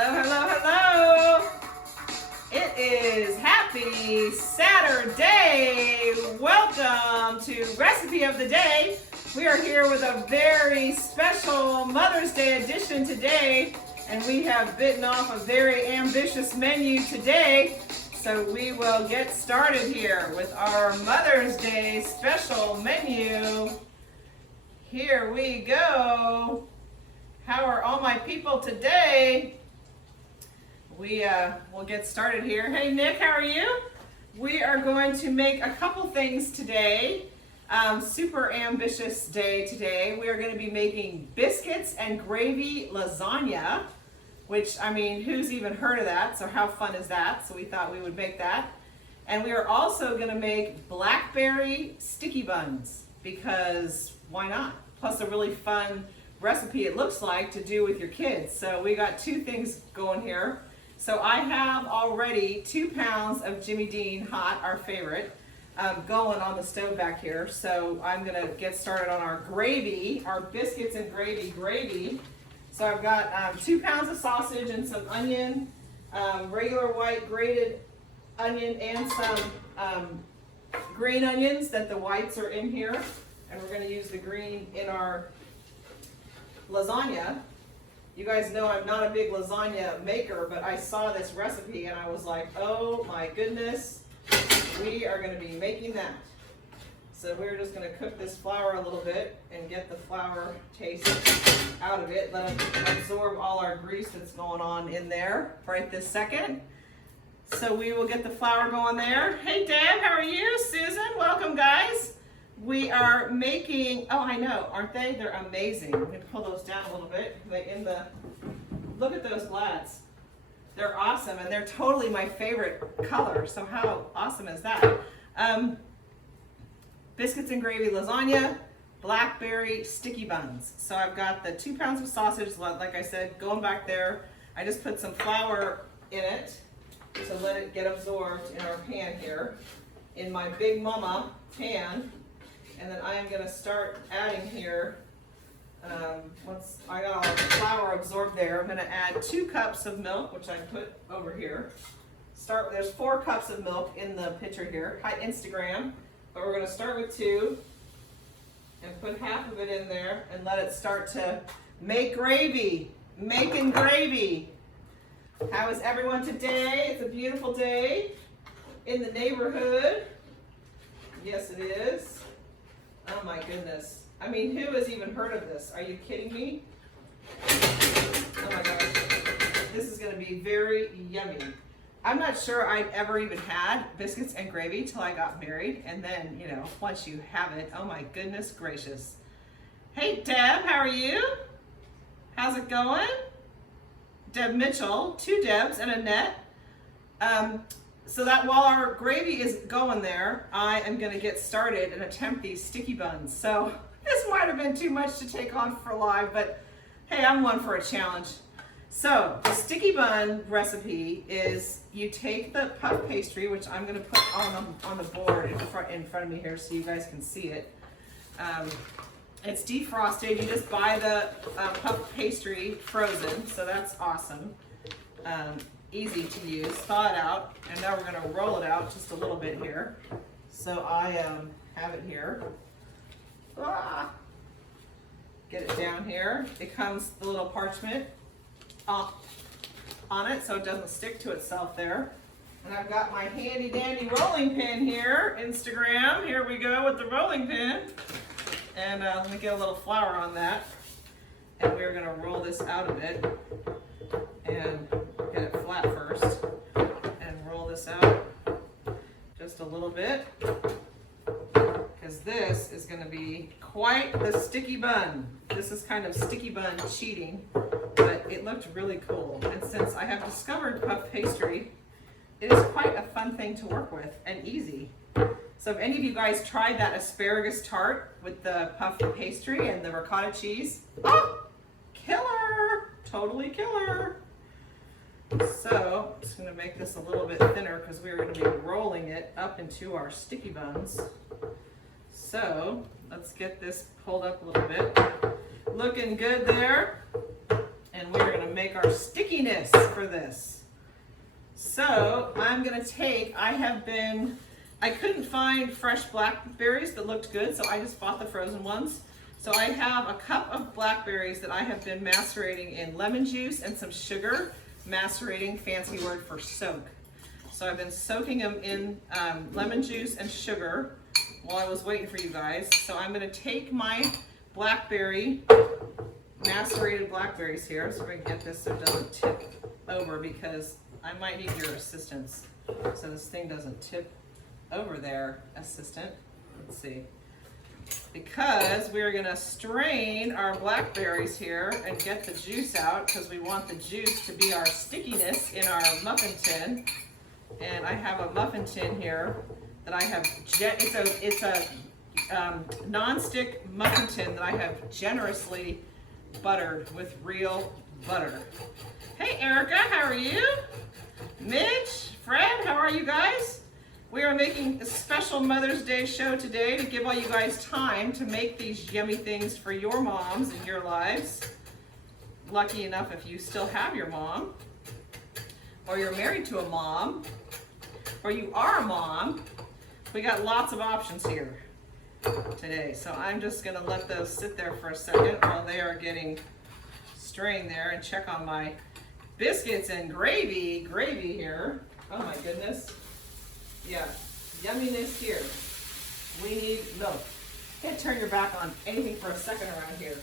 Hello, hello, hello. It is happy Saturday. Welcome to Recipe of the Day. We are here with a very special Mother's Day edition today, and we have bitten off a very ambitious menu today. So we will get started here with our Mother's Day special menu. Here we go. How are all my people today? We'll get started here. Hey Nick, how are you? We are going to make a couple things today. Super ambitious day today. We are going to be making biscuits and gravy lasagna, which, I mean, who's even heard of that? So how fun is that? So we thought we would make that. And we are also going to make blackberry sticky buns, because why not? Plus a really fun recipe, it looks like, to do with your kids. So we got two things going here. So I have already 2 pounds of Jimmy Dean hot, our favorite, going on the stove back here. So I'm gonna get started on our gravy, our biscuits and gravy. So I've got 2 pounds of sausage and some onion, regular white grated onion, and some green onions that the whites are in here. And we're gonna use the green in our lasagna. You guys know I'm not a big lasagna maker, but I saw this recipe and I was like, oh my goodness, we are going to be making that. So we're just going to cook this flour a little bit and get the flour taste out of it. Let it absorb all our grease that's going on in there right this second. So we will get the flour going there. Hey Deb, how are you? Susan, welcome guys. We are making, oh I know, aren't they? They're amazing. I'm going to pull those down a little bit. Look at those lads. They're awesome, and they're totally my favorite color. So how awesome is that? Biscuits and gravy lasagna, blackberry sticky buns. So I've got the 2 pounds of sausage, like I said, going back there. I just put some flour in it to let it get absorbed in our pan here, in my Big Mama pan. And then I am going to start adding here, once I got all the flour absorbed there, I'm going to add 2 cups of milk, which I put over here. There's 4 cups of milk in the pitcher here. Hi Instagram. But we're going to start with 2 and put half of it in there and let it start to make gravy. Making gravy. How is everyone today? It's a beautiful day in the neighborhood. Yes, it is. Oh my goodness. I mean, who has even heard of this? Are you kidding me? Oh my gosh. This is going to be very yummy. I'm not sure I'd ever even had biscuits and gravy till I got married. And then, you know, once you have it, oh my goodness gracious. Hey Deb, how are you? How's it going? Deb Mitchell, 2 Debs and Annette. So that while our gravy is going there, I am going to get started and attempt these sticky buns. So this might have been too much to take on for live, but hey, I'm one for a challenge. So the sticky bun recipe is you take the puff pastry, which I'm going to put on the board in front of me here so you guys can see it. It's defrosted. You just buy the puff pastry frozen, so that's awesome. Easy to use. Thaw it out, and now we're going to roll it out just a little bit here. So I have it here. Get it down here. It comes the little parchment on it so it doesn't stick to itself there. And I've got my handy dandy rolling pin here. Instagram, here we go with the rolling pin. And let me get a little flour on that. And we're going to roll this out of it and get it flat first and roll this out just a little bit, because this is going to be quite the sticky bun. This is kind of sticky bun cheating, but it looked really cool. And since I have discovered puff pastry, it is quite a fun thing to work with and easy. So if any of you guys tried that asparagus tart with the puff pastry and the ricotta cheese, oh, killer, totally killer. So I'm just going to make this a little bit thinner because we're going to be rolling it up into our sticky buns. So let's get this pulled up a little bit. Looking good there. And and we're gonna make our stickiness for this. So I'm gonna take, I couldn't find fresh blackberries that looked good, so I just bought the frozen ones. So I have a cup of blackberries that I have been macerating in lemon juice and some sugar. Macerating, fancy word for soak. So I've been soaking them in lemon juice and sugar while I was waiting for you guys. So I'm gonna take my macerated blackberries here, so we're gonna get this so it doesn't tip over, because I might need your assistance so this thing doesn't tip over there, assistant. Let's see. Because we're gonna strain our blackberries here and get the juice out, because we want the juice to be our stickiness in our muffin tin. And I have a muffin tin here that I have, it's a non-stick muffin tin that I have generously buttered with real butter. Hey Erica, how are you? Mitch, Fred, how are you guys? We are making a special Mother's Day show today to give all you guys time to make these yummy things for your moms in your lives. Lucky enough if you still have your mom, or you're married to a mom, or you are a mom. We got lots of options here today. So I'm just gonna let those sit there for a second while they are getting strained there, and check on my biscuits and gravy here. Oh my goodness. Yeah, yumminess here. We need milk. Can't turn your back on anything for a second around here.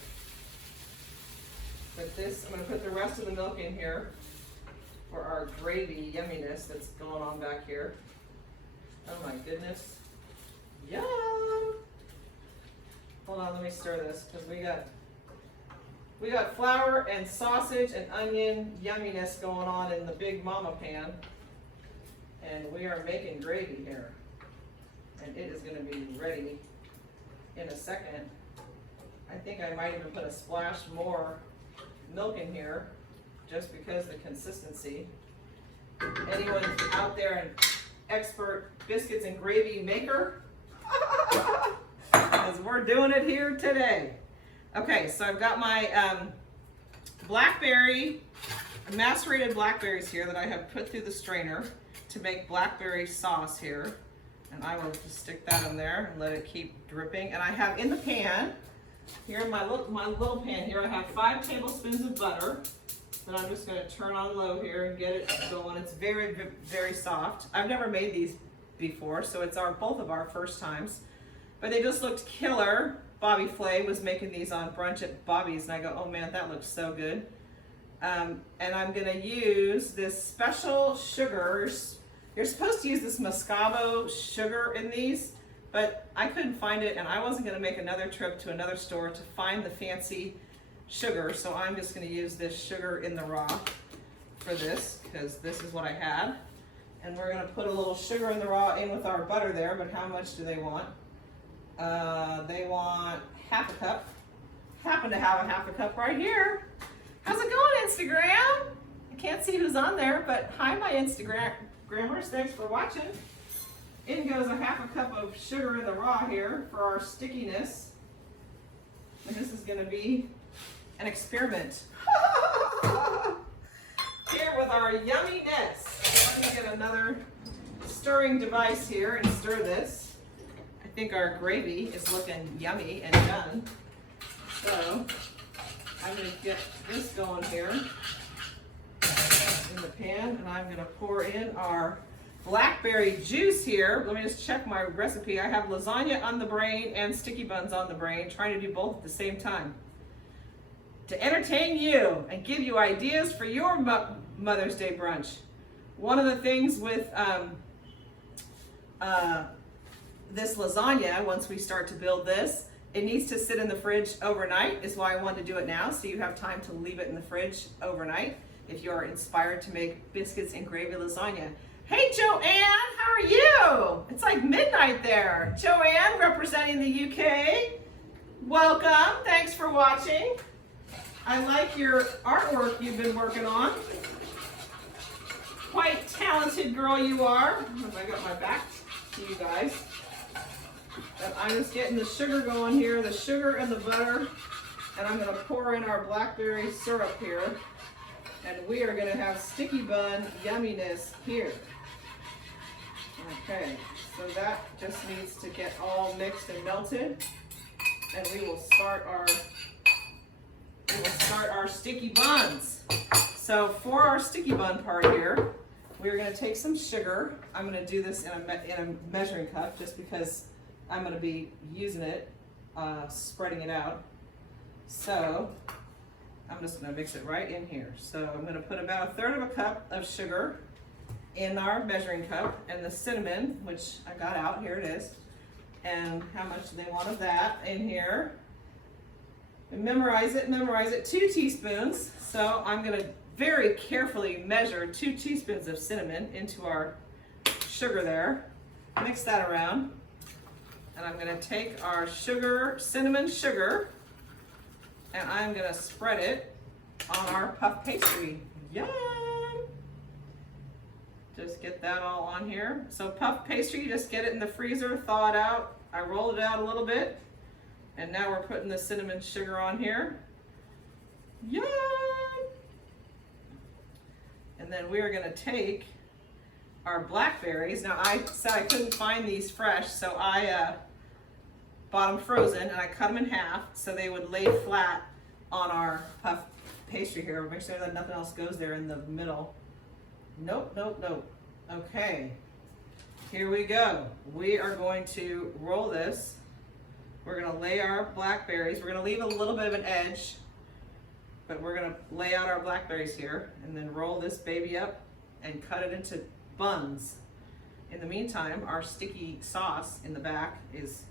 But this, I'm gonna put the rest of the milk in here for our gravy yumminess that's going on back here. Oh my goodness. Yum! Hold on, let me stir this, because we got flour and sausage and onion yumminess going on in the big mama pan. And we are making gravy here. And it is gonna be ready in a second. I think I might even put a splash more milk in here, just because the consistency. Anyone out there an expert biscuits and gravy maker? Because we're doing it here today. Okay, so I've got my macerated blackberries here that I have put through the strainer to make blackberry sauce here. And I will just stick that in there and let it keep dripping. And I have in the pan, here in my little pan here, I have 5 tablespoons of butter that I'm just gonna turn on low here and get it going. It's very, very soft. I've never made these before, so it's both of our first times. But they just looked killer. Bobby Flay was making these on brunch at Bobby's, and I go, oh man, that looks so good. And I'm gonna use this special sugars. You're supposed to use this Moscavo sugar in these, but I couldn't find it, and I wasn't gonna make another trip to another store to find the fancy sugar, so I'm just gonna use this sugar in the raw for this, because this is what I had. And we're gonna put a little sugar in the raw in with our butter there, but how much do they want? They want half a cup. Happen to have a half a cup right here. How's it going, Instagram? I can't see who's on there, but hi, my Instagrammers. Thanks for watching. In goes a half a cup of sugar in the raw here for our stickiness. And this is going to be an experiment. Here with our yumminess. So let me get another stirring device here and stir this. I think our gravy is looking yummy and done. So I'm going to get this going here in the pan, and I'm going to pour in our blackberry juice here. Let me just check my recipe. I have lasagna on the brain and sticky buns on the brain, trying to do both at the same time to entertain you and give you ideas for your Mother's Day brunch. One of the things with this lasagna, once we start to build this, it needs to sit in the fridge overnight, is why I wanted to do it now, so you have time to leave it in the fridge overnight if you are inspired to make biscuits and gravy lasagna. Hey Joanne, how are you? It's like midnight there. Joanne, representing the UK. Welcome, thanks for watching. I like your artwork you've been working on. Quite talented girl you are. I got my back to you guys. But I'm just getting the sugar going here, the sugar and the butter, and I'm gonna pour in our blackberry syrup here. And we are gonna have sticky bun yumminess here. Okay, so that just needs to get all mixed and melted. And we will start our sticky buns. So for our sticky bun part here, we're gonna take some sugar. I'm gonna do this in a measuring cup just because I'm gonna be using it, spreading it out. So I'm just gonna mix it right in here. So I'm gonna put about 1/3 of a cup of sugar in our measuring cup, and the cinnamon, which I got out, here it is. And how much do they want of that in here? And memorize it, 2 teaspoons. So I'm gonna very carefully measure 2 teaspoons of cinnamon into our sugar there. Mix that around. And I'm gonna take our sugar, cinnamon sugar, and I'm gonna spread it on our puff pastry. Yum! Just get that all on here. So puff pastry, just get it in the freezer, thaw it out. I rolled it out a little bit. And now we're putting the cinnamon sugar on here. Yum! And then we are gonna take our blackberries. Now I said I couldn't find these fresh, so I bought them frozen and I cut them in half so they would lay flat on our puff pastry here. Make sure that nothing else goes there in the middle. Nope, nope, nope. Okay, here we go. We are going to roll this. We're gonna lay our blackberries. We're gonna leave a little bit of an edge, but we're gonna lay out our blackberries here and then roll this baby up and cut it into buns. In the meantime, our sticky sauce in the back is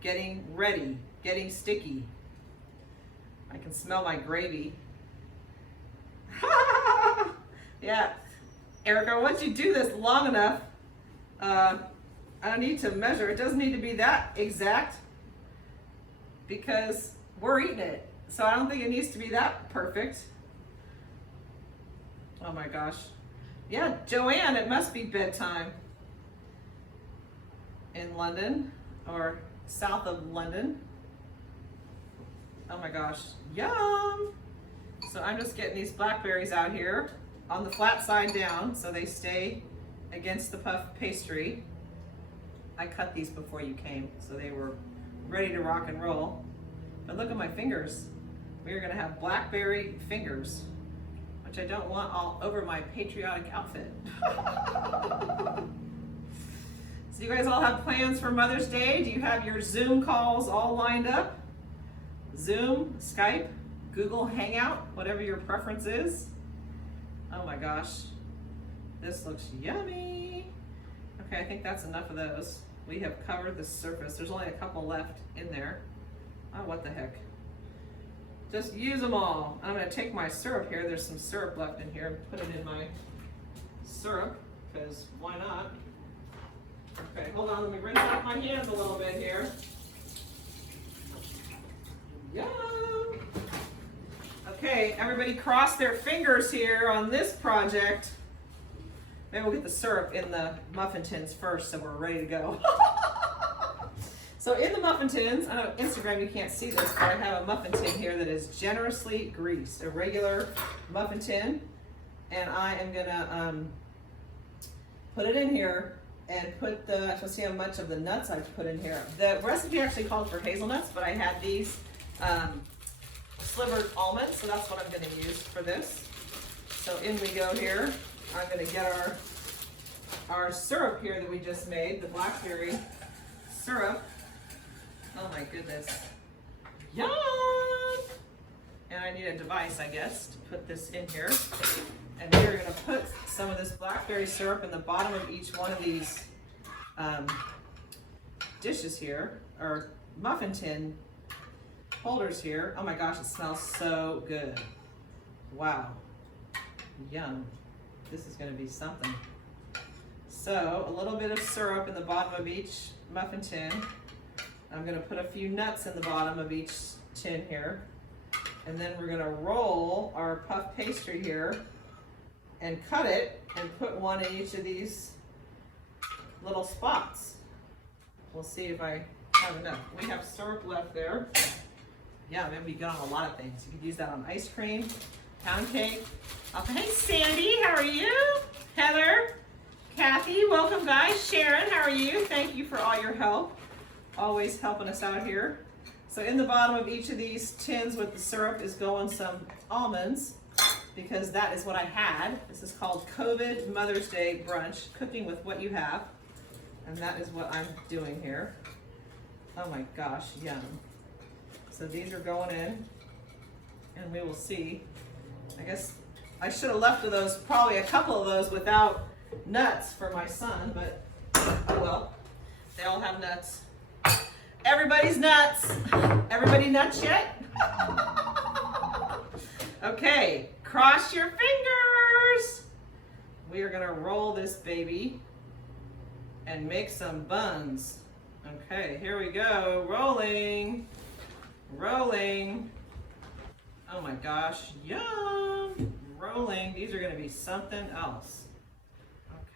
getting ready, getting sticky. I can smell my gravy. Yeah, Erica, once you do this long enough, I don't need to measure. It doesn't need to be that exact because we're eating it. So I don't think it needs to be that perfect. Oh my gosh. Yeah, Joanne, it must be bedtime in London or south of London. Oh my gosh, yum! So I'm just getting these blackberries out here on the flat side down so they stay against the puff pastry. I cut these before you came, so they were ready to rock and roll. But look at my fingers. We're gonna have blackberry fingers, which I don't want all over my patriotic outfit. So you guys all have plans for Mother's Day? Do you have your Zoom calls all lined up? Zoom, Skype, Google Hangout, whatever your preference is. Oh my gosh, this looks yummy. Okay, I think that's enough of those. We have covered the surface. There's only a couple left in there. Oh, what the heck. Just use them all. I'm gonna take my syrup here. There's some syrup left in here and put it in my syrup, because why not? Okay, hold on, let me rinse off my hands a little bit here. Yum! Okay, everybody cross their fingers here on this project. Maybe we'll get the syrup in the muffin tins first so we're ready to go. So in the muffin tins, I know Instagram you can't see this, but I have a muffin tin here that is generously greased, a regular muffin tin. And I am gonna put it in here and put the, I should see how much of the nuts I've put in here. The recipe actually called for hazelnuts, but I had these slivered almonds, so that's what I'm gonna use for this. So in we go here. I'm gonna get our syrup here that we just made, the blackberry syrup. Oh my goodness. Yum! And I need a device, I guess, to put this in here. And we're gonna put some of this blackberry syrup in the bottom of each one of these dishes here, or muffin tin holders here. Oh my gosh, it smells so good. Wow. Yum. This is gonna be something. So a little bit of syrup in the bottom of each muffin tin. I'm gonna put a few nuts in the bottom of each tin here. And then we're gonna roll our puff pastry here and cut it and put one in each of these little spots. We'll see if I have enough. We have syrup left there. Yeah, maybe we get on a lot of things. You could use that on ice cream. Pound cake. Hey Sandy, how are you? Heather, Kathy, welcome guys. Sharon, how are you? Thank you for all your help. Always helping us out here. So in the bottom of each of these tins with the syrup is going some almonds, because that is what I had. This is called COVID Mother's Day Brunch, cooking with what you have. And that is what I'm doing here. Oh my gosh, yum. So these are going in, and we will see. I guess I should have left of those, probably a couple of those without nuts for my son, but oh well. They all have nuts. Everybody's nuts. Everybody nuts yet? Okay, cross your fingers. We are gonna roll this baby and make some buns. Okay, here we go. Rolling, rolling. Oh my gosh, yum. Rolling. These are gonna be something else.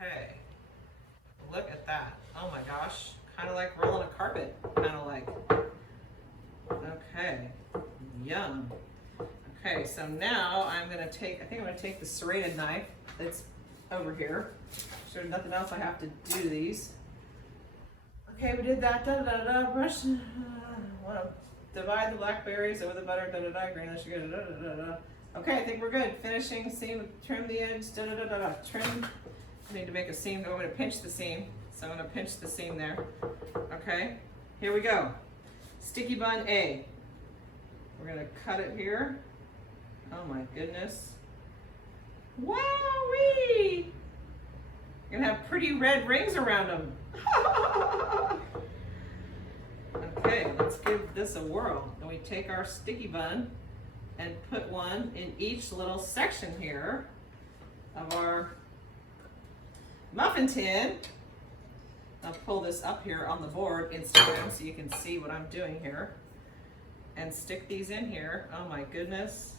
Okay, look at that. Oh my gosh, kind of like rolling a carpet, kind of like. Okay, yum. Okay, so now I'm gonna take, I think I'm gonna take the serrated knife that's over here. So there's nothing else I have to do these. Okay, we did that, brush. Wanna divide the blackberries over the butter, grain the sugar, Okay, I think we're good. Finishing seam, trim the edge, trim. I need to make a seam, I'm gonna pinch the seam. So I'm gonna pinch the seam there. Okay, here we go. Sticky bun A. We're gonna cut it here. Oh my goodness. Wowee! You're gonna have pretty red rings around them. Okay, let's give this a whirl. And we take our sticky bun and put one in each little section here of our muffin tin. I'll pull this up here on the board, Instagram, so you can see what I'm doing here. And stick these in here. Oh my goodness.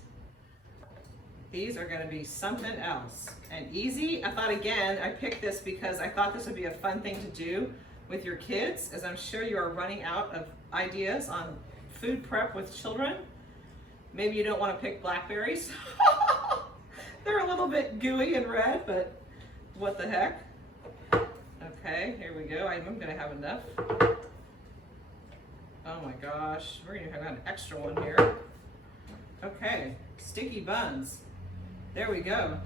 These are gonna be something else. And easy, I thought again, I picked this because I thought this would be a fun thing to do with your kids, as I'm sure you are running out of ideas on food prep with children. Maybe you don't wanna pick blackberries. They're a little bit gooey and red, but what the heck? Okay, here we go. I'm gonna have enough. Oh my gosh, we're gonna have an extra one here. Okay, sticky buns. There we go.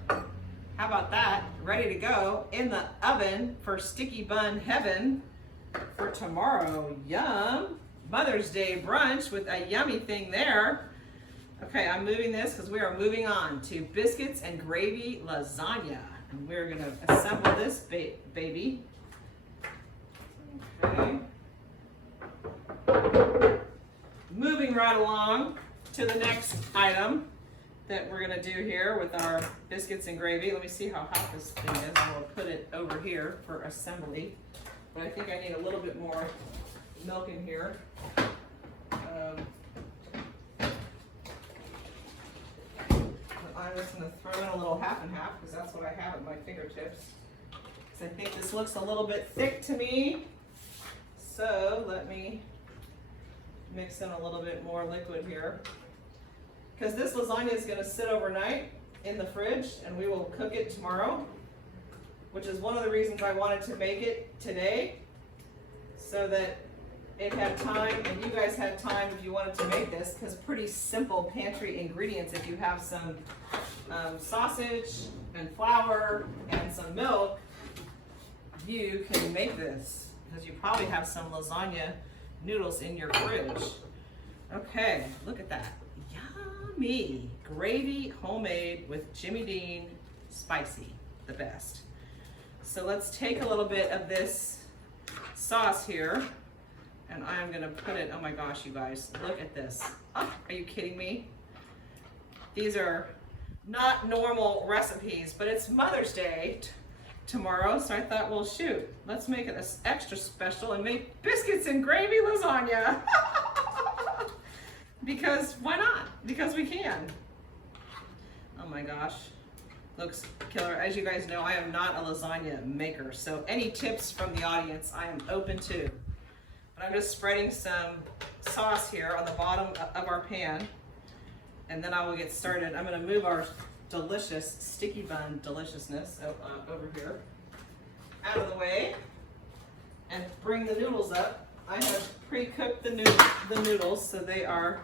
How about that? Ready to go in the oven for sticky bun heaven for tomorrow. Yum. Mother's Day brunch with a yummy thing there. Okay, I'm moving this because we are moving on to biscuits and gravy lasagna. And we're gonna assemble this baby. Okay. Moving right along to the next item that we're gonna do here with our biscuits and gravy. Let me see how hot this thing is. I will put it over here for assembly. But I think I need a little bit more milk in here. I'm just gonna throw in a little half and half because that's what I have at my fingertips. Because I think this looks a little bit thick to me. So let me mix in a little bit more liquid here. Because this lasagna is going to sit overnight in the fridge and we will cook it tomorrow, which is one of the reasons I wanted to make it today, so that it had time and you guys had time if you wanted to make this, because pretty simple pantry ingredients. If you have some sausage and flour and some milk, you can make this, because you probably have some lasagna noodles in your fridge. Okay, look at that. Yummy. Gravy, homemade with Jimmy Dean, spicy, the best. So let's take a little bit of this sauce here, and I'm gonna put it, oh my gosh, you guys, look at this. Oh, are you kidding me? These are not normal recipes, but it's Mother's Day tomorrow, so I thought, well, shoot, let's make it extra special and make biscuits and gravy lasagna. Because why not? Because we can. Oh my gosh, looks killer. As you guys know, I am not a lasagna maker, so any tips from the audience I am open to. But I'm just spreading some sauce here on the bottom of our pan. and then I will get started. I'm gonna move our delicious sticky bun deliciousness over here out of the way and bring the noodles up. I have pre-cooked the noodles, so they are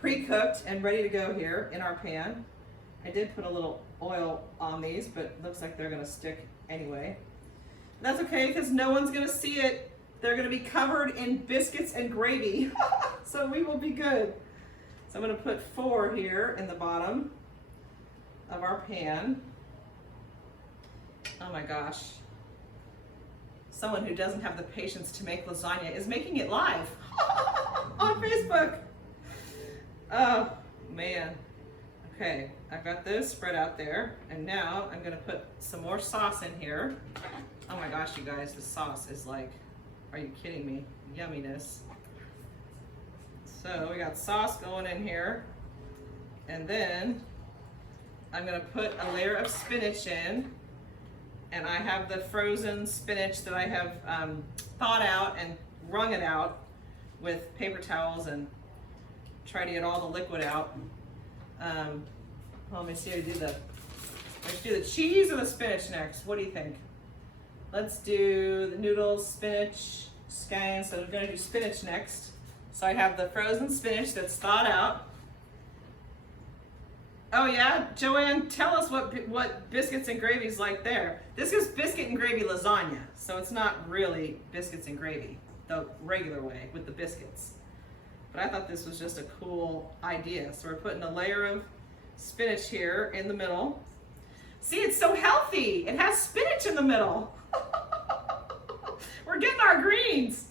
pre-cooked and ready to go here in our pan. I did put a little oil on these, but it looks like they're gonna stick anyway. That's okay, because no one's gonna see it. They're gonna be covered in biscuits and gravy, so we will be good. So I'm gonna put 4 here in the bottom of our pan. Oh my gosh. Someone who doesn't have the patience to make lasagna is making it live on Facebook. Oh man. Okay, I've got those spread out there, and now I'm gonna put some more sauce in here. Oh my gosh, you guys, the sauce is like, are you kidding me? Yumminess. So we got sauce going in here, and then I'm gonna put a layer of spinach in, and I have the frozen spinach that I have thawed out and wrung it out with paper towels and try to get all the liquid out. Well, let me see, I should do the cheese or the spinach next. What do you think? Let's do the noodles, spinach, scallions. So we're gonna do spinach next. So I have the frozen spinach that's thawed out. Oh yeah, Joanne, tell us what biscuits and gravy is like there. This is biscuit and gravy lasagna, so it's not really biscuits and gravy, the regular way with the biscuits. But I thought this was just a cool idea. So we're putting a layer of spinach here in the middle. See, it's so healthy. It has spinach in the middle. We're getting our greens.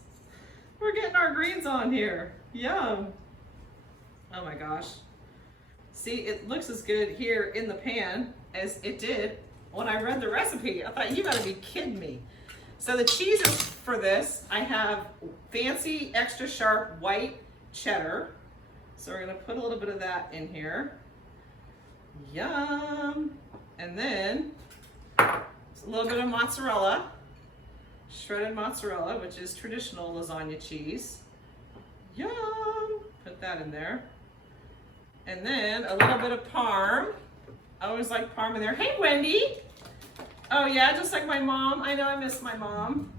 We're getting our greens on here. Yum. Oh my gosh. See, it looks as good here in the pan as it did when I read the recipe. I thought, you gotta be kidding me. So the cheeses for this, I have fancy extra sharp white cheddar. So we're gonna put a little bit of that in here. Yum. And then a little bit of mozzarella, shredded mozzarella, which is traditional lasagna cheese. Yum. Put that in there. And then a little bit of parm. I always like parm in there. Hey, Wendy. Oh yeah, just like my mom. I know I miss my mom.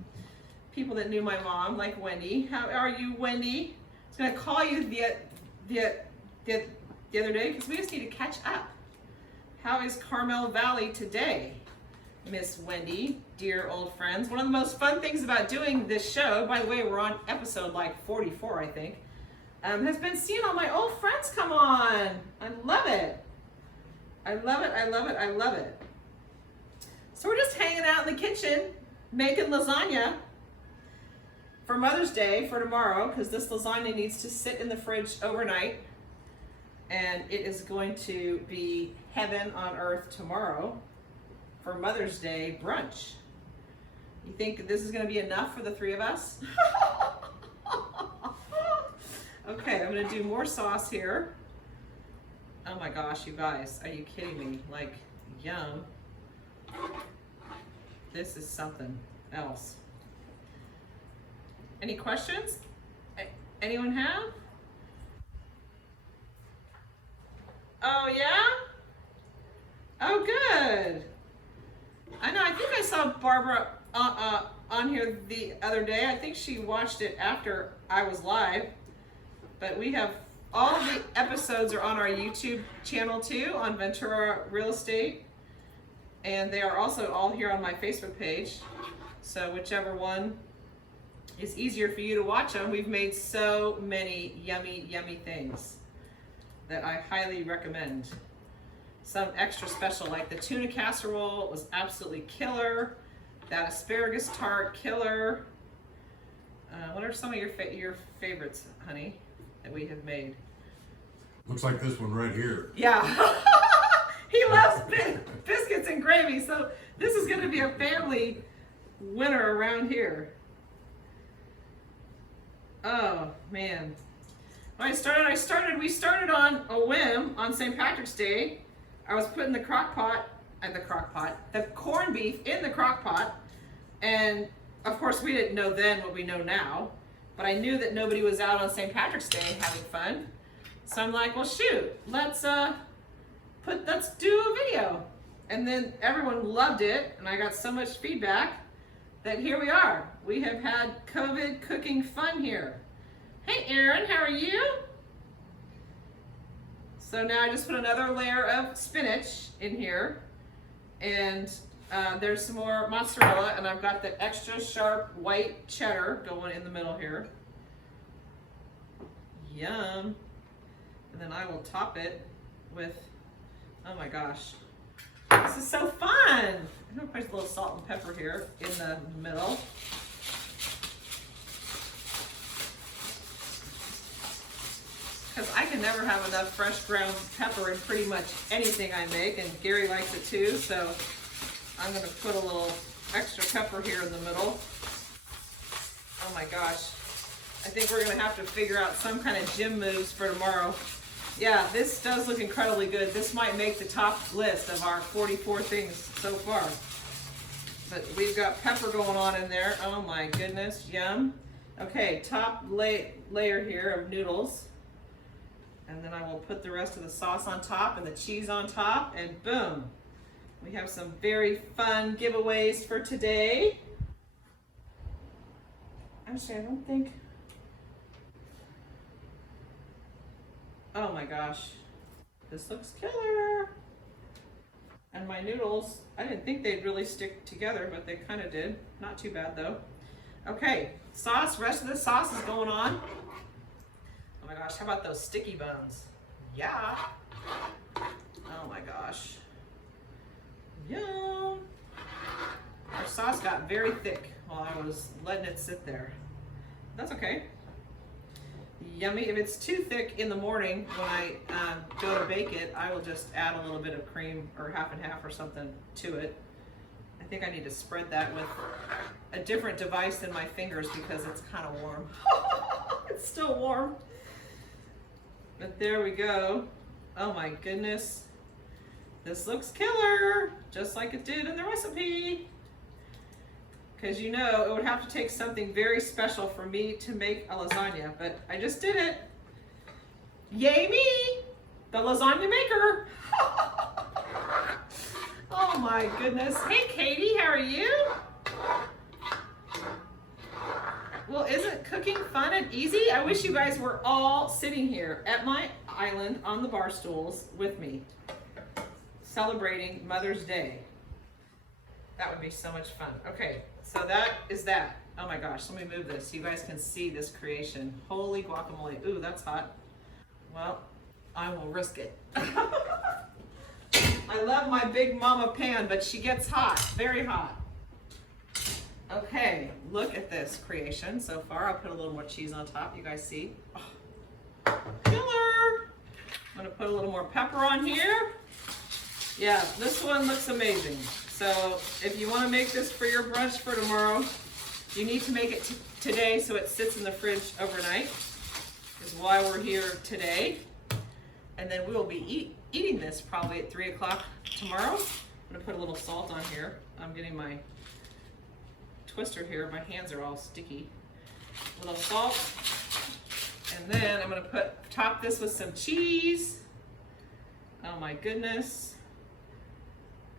People that knew my mom, like Wendy. How are you, Wendy? I was gonna call you the other day because we just need to catch up. How is Carmel Valley today, Miss Wendy, dear old friends? One of the most fun things about doing this show, by the way, we're on episode like 44, I think, has been seeing all my old friends come on. I love it. I love it, I love it, I love it. So we're just hanging out in the kitchen, making lasagna for Mother's Day for tomorrow, because this lasagna needs to sit in the fridge overnight, and it is going to be heaven on earth tomorrow for Mother's Day brunch. You think this is gonna be enough for the 3 of us? Okay, I'm gonna do more sauce here. Oh my gosh, you guys, are you kidding me? Like, yum. This is something else. Any questions? Anyone have? Oh yeah? Oh good. I know, I think I saw Barbara on here the other day. I think she watched it after I was live. But we have, all of the episodes are on our YouTube channel too, on Ventura Real Estate. And they are also all here on my Facebook page. So whichever one is easier for you to watch them. We've made so many yummy, yummy things that I highly recommend. Some extra special, like the tuna casserole was absolutely killer. That asparagus tart, killer. What are some of your favorites, honey, that we have made? Looks like this one right here. Yeah. He loves biscuits and gravy, so this is going to be a family winner around here. Oh man. When we started on a whim on St. Patrick's Day. I was putting the corned beef in the crock pot, and of course we didn't know then what we know now, but I knew that nobody was out on St. Patrick's Day having fun. So I'm like, well, shoot, let's do a video. And then everyone loved it, and I got so much feedback that here we are. We have had COVID cooking fun here. Hey, Erin, how are you? So now I just put another layer of spinach in here, and there's some more mozzarella, and I've got the extra sharp white cheddar going in the middle here. Yum. And then I will top it with, oh my gosh, this is so fun. I'm gonna put a little salt and pepper here in the middle. Because I can never have enough fresh ground pepper in pretty much anything I make, and Gary likes it too, so I'm gonna put a little extra pepper here in the middle. Oh my gosh. I think we're gonna have to figure out some kind of gym moves for tomorrow. Yeah, this does look incredibly good. This might make the top list of our 44 things so far. But we've got pepper going on in there. Oh my goodness, yum. Okay, top layer here of noodles. And then I will put the rest of the sauce on top and the cheese on top, and boom. We have some very fun giveaways for today. Actually, I don't think, oh my gosh, this looks killer. And my noodles, I didn't think they'd really stick together, but they kind of did. Not too bad though. Okay, sauce, rest of the sauce is going on. Oh my gosh, how about those sticky buns? Yeah. Oh my gosh. Yum. Our sauce got very thick while I was letting it sit there. That's okay. Yummy. If it's too thick in the morning when I go to bake it, I will just add a little bit of cream or half and half or something to it. I think I need to spread that with a different device than my fingers because it's kind of warm. It's still warm. But there we go. Oh my goodness. This looks killer, just like it did in the recipe. Because you know, it would have to take something very special for me to make a lasagna, but I just did it. Yay me, the lasagna maker. Oh my goodness. Hey Katie, how are you? Well, isn't cooking fun and easy? I wish you guys were all sitting here at my island on the bar stools with me, celebrating Mother's Day. That would be so much fun. Okay, so that is that. Oh my gosh, let me move this so you guys can see this creation. Holy guacamole. Ooh, that's hot. Well, I will risk it. I love my big mama pan, but she gets hot, very hot. Okay, look at this creation so far. I'll put a little more cheese on top, you guys see. Oh, killer! I'm gonna put a little more pepper on here. Yeah, this one looks amazing. So if you wanna make this for your brunch for tomorrow, you need to make it today so it sits in the fridge overnight, is why we're here today. And then we will be eating this probably at 3 o'clock tomorrow. I'm gonna put a little salt on here. I'm getting my twister here, my hands are all sticky. A little salt, and then I'm gonna top this with some cheese. Oh my goodness.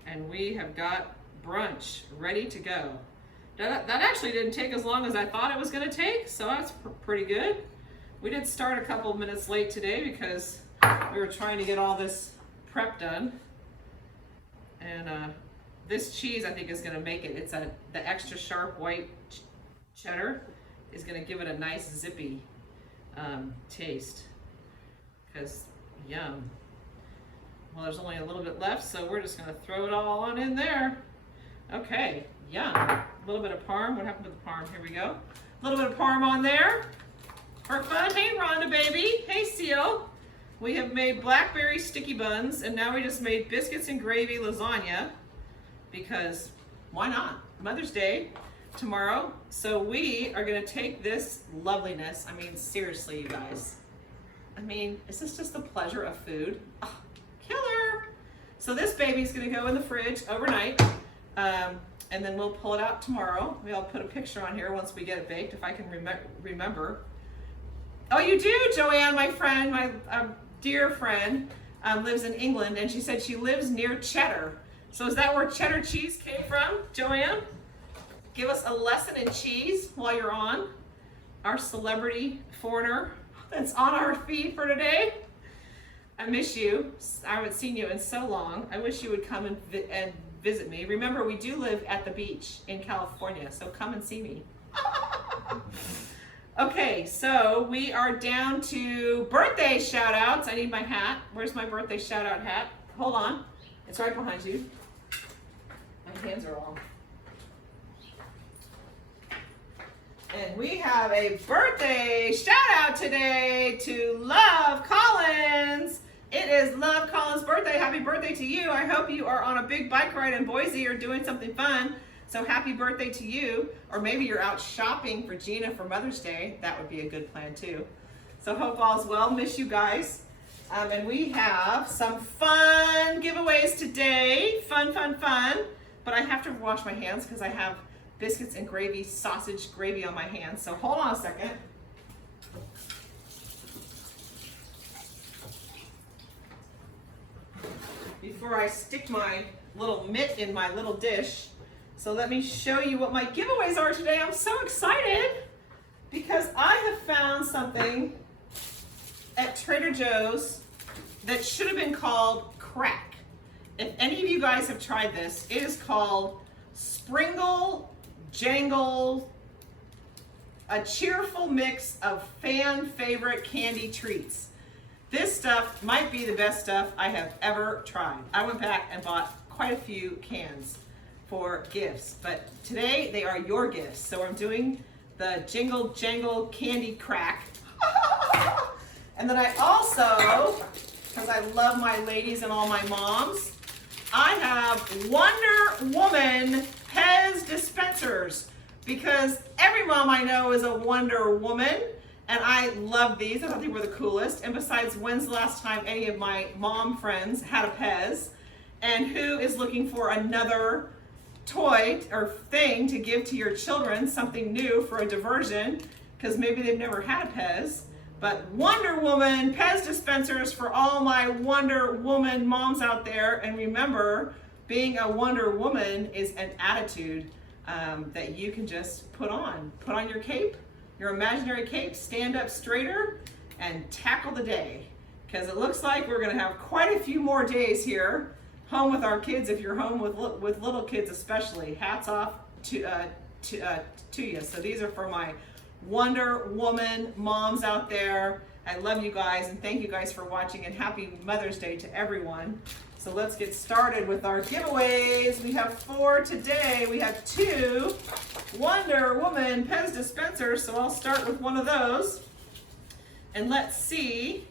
And we have got brunch ready to go. That actually didn't take as long as I thought it was gonna take, so that's pretty good. We did start a couple of minutes late today because we were trying to get all this prep done. And this cheese, I think, is going to make it. It's the extra sharp white cheddar is going to give it a nice zippy taste. Because yum. Well, there's only a little bit left, so we're just going to throw it all on in there. Okay, yum. A little bit of parm. What happened to the parm? Here we go. A little bit of parm on there for fun. Hey, Rhonda, baby. Hey, Seal. We have made blackberry sticky buns, and now we just made biscuits and gravy lasagna. Because why not? Mother's Day tomorrow. So we are gonna take this loveliness. I mean, seriously, you guys. I mean, is this just the pleasure of food? Oh, killer. So this baby's gonna go in the fridge overnight. And then we'll pull it out tomorrow. I'll put a picture on here once we get it baked, if I can remember. Oh, you do? Joanne, my friend, my dear friend, lives in England, and she said she lives near Cheddar. So is that where cheddar cheese came from, Joanne? Give us a lesson in cheese while you're on. Our celebrity foreigner that's on our feed for today. I miss you. I haven't seen you in so long. I wish you would come and visit me. Remember, we do live at the beach in California, so come and see me. Okay, so we are down to birthday shout outs. I need my hat. Where's my birthday shout out hat? Hold on. It's right behind you. My hands are all. And we have a birthday shout out today to Love Collins. It is Love Collins' birthday. Happy birthday to you. I hope you are on a big bike ride in Boise or doing something fun. So happy birthday to you. Or maybe you're out shopping for Gina for Mother's Day. That would be a good plan too. So hope all's well. Miss you guys. And we have some fun giveaways today. Fun, fun, fun. But I have to wash my hands because I have biscuits and gravy, sausage gravy on my hands. So hold on a second. Before I stick my little mitt in my little dish. So let me show you what my giveaways are today. I'm so excited because I have found something at Trader Joe's that should have been called crack. If any of you guys have tried this, it is called Springle Jangle, a cheerful mix of fan favorite candy treats. This stuff might be the best stuff I have ever tried. I went back and bought quite a few cans for gifts, but today they are your gifts. So I'm doing the Jingle Jangle Candy Crack. And then I also, because I love my ladies and all my moms, I have Wonder Woman Pez dispensers because every mom I know is a Wonder Woman, and I love these. I thought they were the coolest. And besides, when's the last time any of my mom friends had a Pez? And who is looking for another toy or thing to give to your children, something new for a diversion, because maybe they've never had a Pez? But Wonder Woman Pez dispensers for all my Wonder Woman moms out there. And remember, being a Wonder Woman is an attitude that you can just put on. Put on your cape, your imaginary cape, stand up straighter, and tackle the day. Because it looks like we're going to have quite a few more days here, home with our kids. If you're home with little kids especially, hats off to you. So these are for my Wonder Woman moms out there. I love you guys and thank you guys for watching, and happy Mother's Day to everyone. So let's get started with our giveaways. We have 4 today. We have 2 Wonder Woman Pez dispensers, so I'll start with one of those. And let's see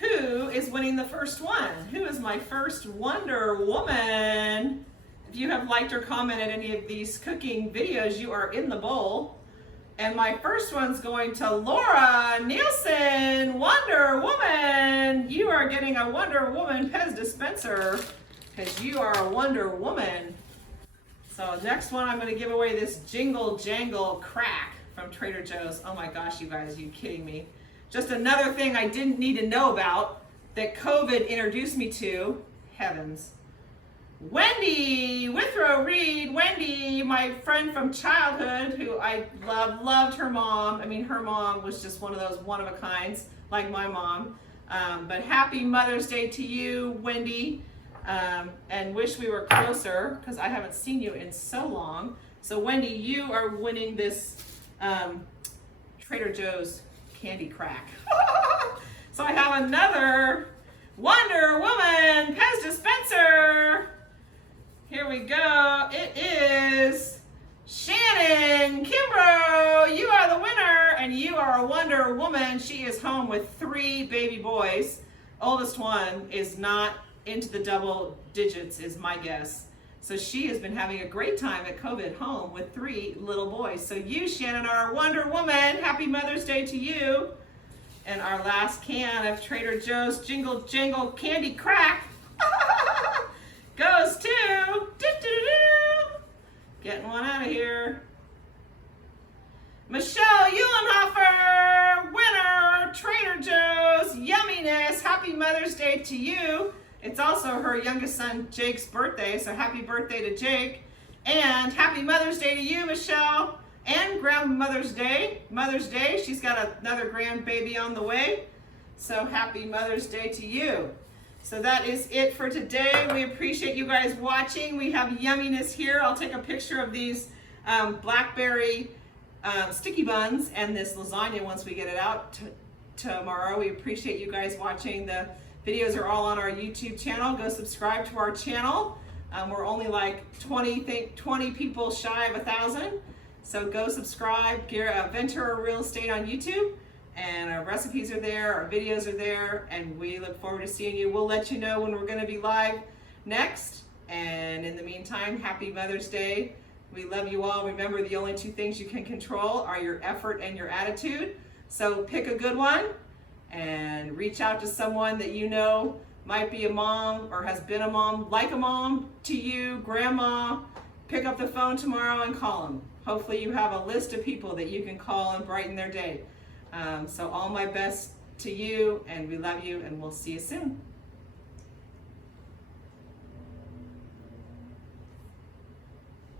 who is winning the first one. Who is my first Wonder Woman? If you have liked or commented any of these cooking videos, you are in the bowl. And my first one's going to Laura Nielsen, Wonder Woman. You are getting a Wonder Woman Pez dispenser because you are a Wonder Woman. So next one, I'm going to give away this Jingle Jangle Crack from Trader Joe's. Oh my gosh, you guys, are you kidding me? Just another thing I didn't need to know about that COVID introduced me to. Heavens. Wendy Withrow Reed. Wendy, my friend from childhood who I loved her mom. I mean, her mom was just one of those one-of-a-kinds like my mom. But happy Mother's Day to you, Wendy. And wish we were closer because I haven't seen you in so long. So Wendy, you are winning this Trader Joe's candy crack. So I have another Wonder Woman Pez dispenser. Here we go. It is Shannon Kimbrough. You are the winner, and you are a Wonder Woman. She is home with 3 baby boys. Oldest one is not into the double digits, is my guess. So she has been having a great time at COVID home with 3 little boys. So you, Shannon, are a Wonder Woman. Happy Mother's Day to you. And our last can of Trader Joe's Jingle Jangle Candy Crack goes to getting one out of here, Michelle Eulenhofer, winner. Mother's Day to you. It's also her youngest son Jake's birthday, so happy birthday to Jake. And happy Mother's Day to you, Michelle. And Grandmother's Day, Mother's Day. She's got another grandbaby on the way. So happy Mother's Day to you. So that is it for today. We appreciate you guys watching. We have yumminess here. I'll take a picture of these blackberry sticky buns and this lasagna once we get it out tomorrow. We appreciate you guys watching. The videos are all on our YouTube channel. Go subscribe to our channel. We're only like 20 people shy of 1,000. So go subscribe. Ventura Real Estate on YouTube. And our recipes are there, our videos are there, and we look forward to seeing you. We'll let you know when we're going to be live next. And in the meantime, happy Mother's Day. We love you all. Remember, the only two things you can control are your effort and your attitude. So pick a good one and reach out to someone that you know might be a mom or has been a mom, like a mom to you, grandma. Pick up the phone tomorrow and call them. Hopefully you have a list of people that you can call and brighten their day. So all my best to you, and we love you, and we'll see you soon.